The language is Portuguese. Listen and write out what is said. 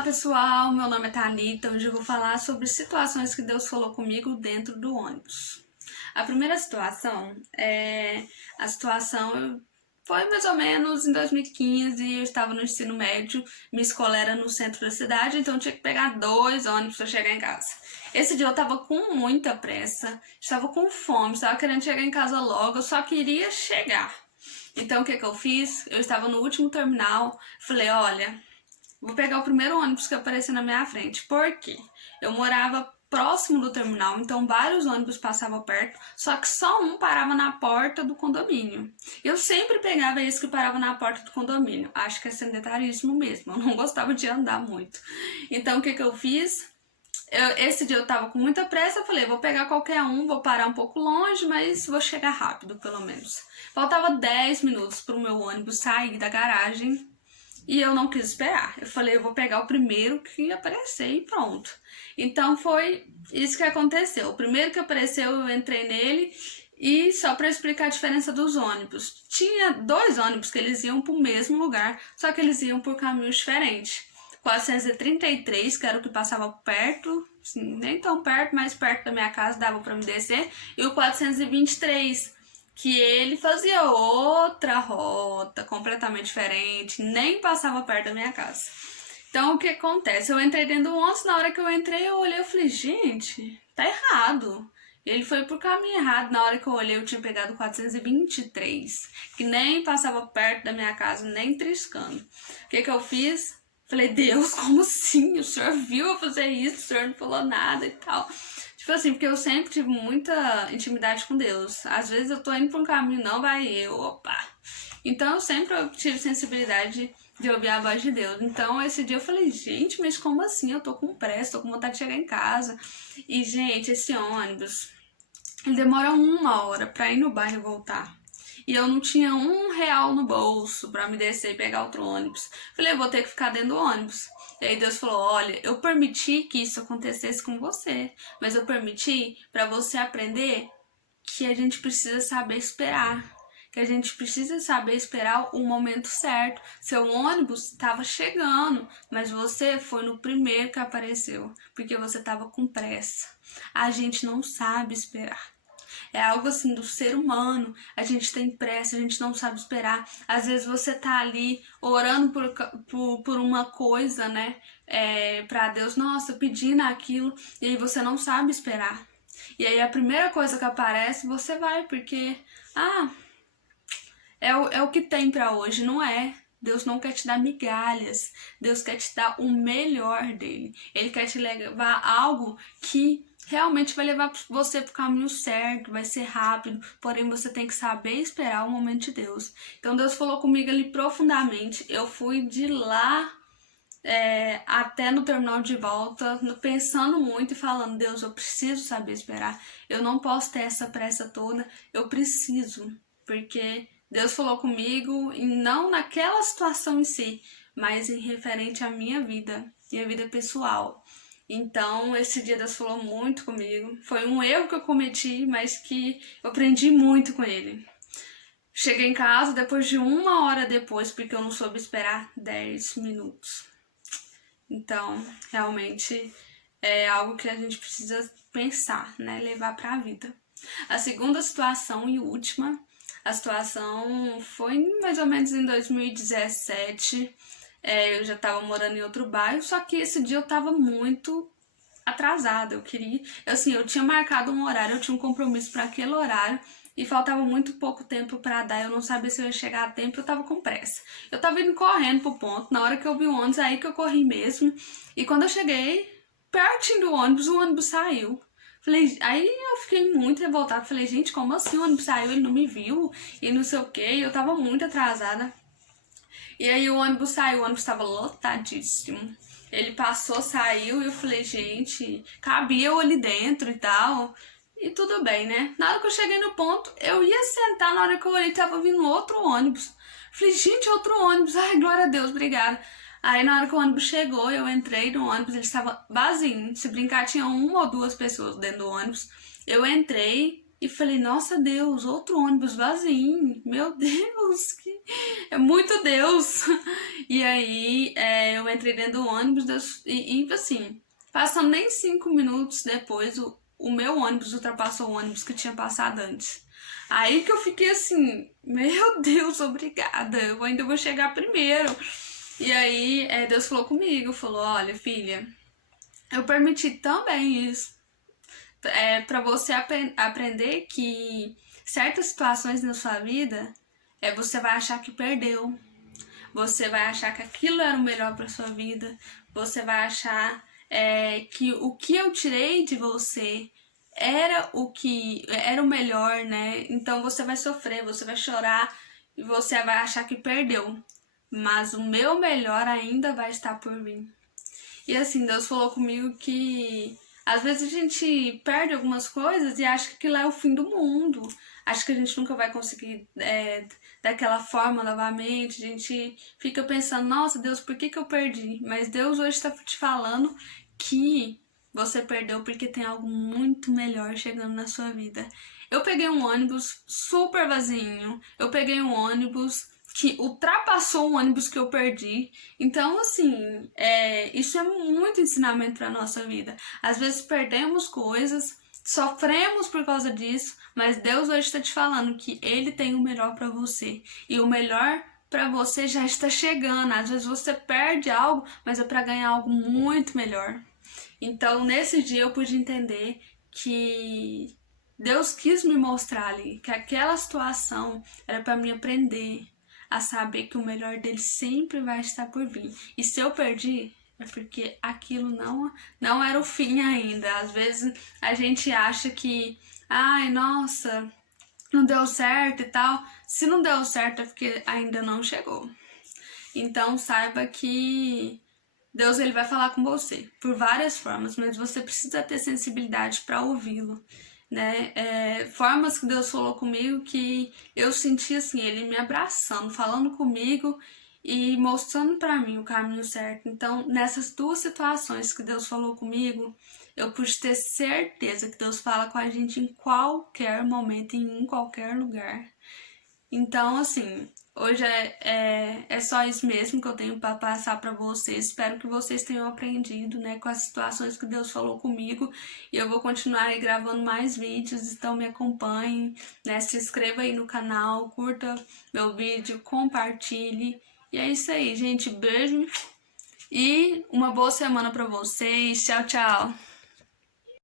Olá pessoal, meu nome é Thalita. Hoje eu vou falar sobre situações que Deus falou comigo dentro do ônibus. A primeira situação foi mais ou menos em 2015. Eu estava no ensino médio, minha escola era no centro da cidade, então eu tinha que pegar 2 ônibus para chegar em casa. Esse dia eu estava com muita pressa, estava com fome, estava querendo chegar em casa logo, eu só queria chegar. Então o que eu fiz? Eu estava no último terminal, falei, olha, vou pegar o primeiro ônibus que aparecer na minha frente. Por quê? Eu morava próximo do terminal, então vários ônibus passavam perto, só que só um parava na porta do condomínio. Eu sempre pegava esse que parava na porta do condomínio. Acho que é sedentarismo mesmo, eu não gostava de andar muito. Então o que eu fiz? Esse dia eu tava com muita pressa, eu falei, vou pegar qualquer um, vou parar um pouco longe, mas vou chegar rápido, pelo menos. Faltava 10 minutos pro meu ônibus sair da garagem. E eu não quis esperar. Eu falei, eu vou pegar o primeiro que aparecer e pronto. Então foi isso que aconteceu. O primeiro que apareceu, eu entrei nele. E só para explicar a diferença dos ônibus. Tinha 2 ônibus que eles iam para o mesmo lugar, só que eles iam por caminhos diferentes. 433, que era o que passava perto, assim, nem tão perto, mas perto da minha casa, dava para me descer. E o 423, que ele fazia outra rota completamente diferente, nem passava perto da minha casa. Então o que acontece? Eu entrei dentro do ônibus, na hora que eu entrei eu olhei e falei, gente, tá errado. Ele foi pro caminho errado. Na hora que eu olhei eu tinha pegado 423, que nem passava perto da minha casa, nem triscando. O que eu fiz? Falei, Deus, como assim? O senhor viu eu fazer isso, o senhor não falou nada e tal. Tipo assim, porque eu sempre tive muita intimidade com Deus. Às vezes eu tô indo pra um caminho, não vai eu, opa. Então eu sempre tive sensibilidade de ouvir a voz de Deus. Então esse dia eu falei, gente, mas como assim? Eu tô com pressa, tô com vontade de chegar em casa. E gente, esse ônibus, ele demora 1 hora pra ir no bairro e voltar. E eu não tinha R$ 1 no bolso pra me descer e pegar outro ônibus. Falei, eu vou ter que ficar dentro do ônibus. E aí Deus falou, olha, eu permiti que isso acontecesse com você, mas eu permiti para você aprender que a gente precisa saber esperar. Que a gente precisa saber esperar o momento certo. Seu ônibus estava chegando, mas você foi no primeiro que apareceu, porque você estava com pressa. A gente não sabe esperar. É algo assim do ser humano. A gente tem pressa, a gente não sabe esperar. Às vezes você tá ali orando por uma coisa, né? Pra Deus, nossa, pedindo aquilo, e aí você não sabe esperar. E aí a primeira coisa que aparece, você vai, porque, é o que tem pra hoje, não é? Deus não quer te dar migalhas. Deus quer te dar o melhor dele. Ele quer te levar algo que realmente vai levar você pro caminho certo, vai ser rápido, porém você tem que saber esperar o momento de Deus. Então Deus falou comigo ali profundamente. Eu fui de lá até no terminal de volta, pensando muito e falando, Deus, eu preciso saber esperar. Eu não posso ter essa pressa toda, eu preciso, porque Deus falou comigo, e não naquela situação em si, mas em referente à minha vida pessoal. Então, esse dia Deus falou muito comigo. Foi um erro que eu cometi, mas que eu aprendi muito com ele. Cheguei em casa depois de 1 hora depois, porque eu não soube esperar 10 minutos. Então, realmente é algo que a gente precisa pensar, né? Levar para a vida. A segunda situação e última, a situação foi mais ou menos em 2017. Eu já estava morando em outro bairro, só que esse dia eu estava muito atrasada. Eu tinha marcado um horário, eu tinha um compromisso para aquele horário e faltava muito pouco tempo para dar. Eu não sabia se eu ia chegar a tempo, eu tava com pressa. Eu tava indo correndo pro ponto, na hora que eu vi o ônibus, aí que eu corri mesmo. E quando eu cheguei pertinho do ônibus, o ônibus saiu. Aí eu fiquei muito revoltada, falei, gente, como assim o ônibus saiu? Ele não me viu e não sei o que, eu tava muito atrasada. E aí o ônibus saiu, o ônibus tava lotadíssimo. Ele passou, saiu e eu falei, gente, cabia eu ali dentro e tal. E tudo bem, né? Na hora que eu cheguei no ponto, eu ia sentar, na hora que eu olhei, tava vindo outro ônibus. Falei, gente, outro ônibus. Ai, glória a Deus, obrigada. Aí na hora que o ônibus chegou, eu entrei no ônibus, ele estava vazio. Se brincar, tinha 1 ou 2 pessoas dentro do ônibus. Eu entrei, E falei, nossa Deus, outro ônibus vazio. Meu Deus, é muito Deus. E aí eu entrei dentro do ônibus e assim, passando nem 5 minutos depois, o meu ônibus ultrapassou o ônibus que tinha passado antes. Aí que eu fiquei assim, meu Deus, obrigada, eu ainda vou chegar primeiro. E aí Deus falou comigo, falou, olha filha, eu permiti também isso para você aprender que certas situações na sua vida você vai achar que perdeu, você vai achar que aquilo era o melhor para sua vida, você vai achar que o que eu tirei de você era o melhor, né? Então você vai sofrer, você vai chorar e você vai achar que perdeu, mas o meu melhor ainda vai estar por vir. E assim, Deus falou comigo que às vezes a gente perde algumas coisas e acha que aquilo é o fim do mundo. Acha que a gente nunca vai conseguir daquela forma novamente. A gente fica pensando, nossa Deus, por que eu perdi? Mas Deus hoje está te falando que você perdeu porque tem algo muito melhor chegando na sua vida. Eu peguei um ônibus super vazio. Eu peguei um ônibus que ultrapassou o ônibus que eu perdi. Então, assim, isso é muito ensinamento para nossa vida. Às vezes perdemos coisas, sofremos por causa disso, mas Deus hoje está te falando que Ele tem o melhor para você. E o melhor para você já está chegando. Às vezes você perde algo, mas é para ganhar algo muito melhor. Então, nesse dia eu pude entender que Deus quis me mostrar ali que aquela situação era para me aprender a saber que o melhor dele sempre vai estar por vir. E se eu perdi, é porque aquilo não era o fim ainda. Às vezes a gente acha que, ai, nossa, não deu certo e tal. Se não deu certo é porque ainda não chegou. Então saiba que Deus ele vai falar com você por várias formas, mas você precisa ter sensibilidade para ouvi-lo, né? Formas que Deus falou comigo que eu senti assim, ele me abraçando, falando comigo e mostrando para mim o caminho certo. Então, nessas duas situações que Deus falou comigo, eu pude ter certeza que Deus fala com a gente em qualquer momento, em qualquer lugar. Então, assim, hoje é só isso mesmo que eu tenho para passar para vocês. Espero que vocês tenham aprendido, né, com as situações que Deus falou comigo. E eu vou continuar aí gravando mais vídeos, então me acompanhem, né? Se inscreva aí no canal, curta meu vídeo, compartilhe. E é isso aí, gente. Beijo e uma boa semana para vocês. Tchau, tchau.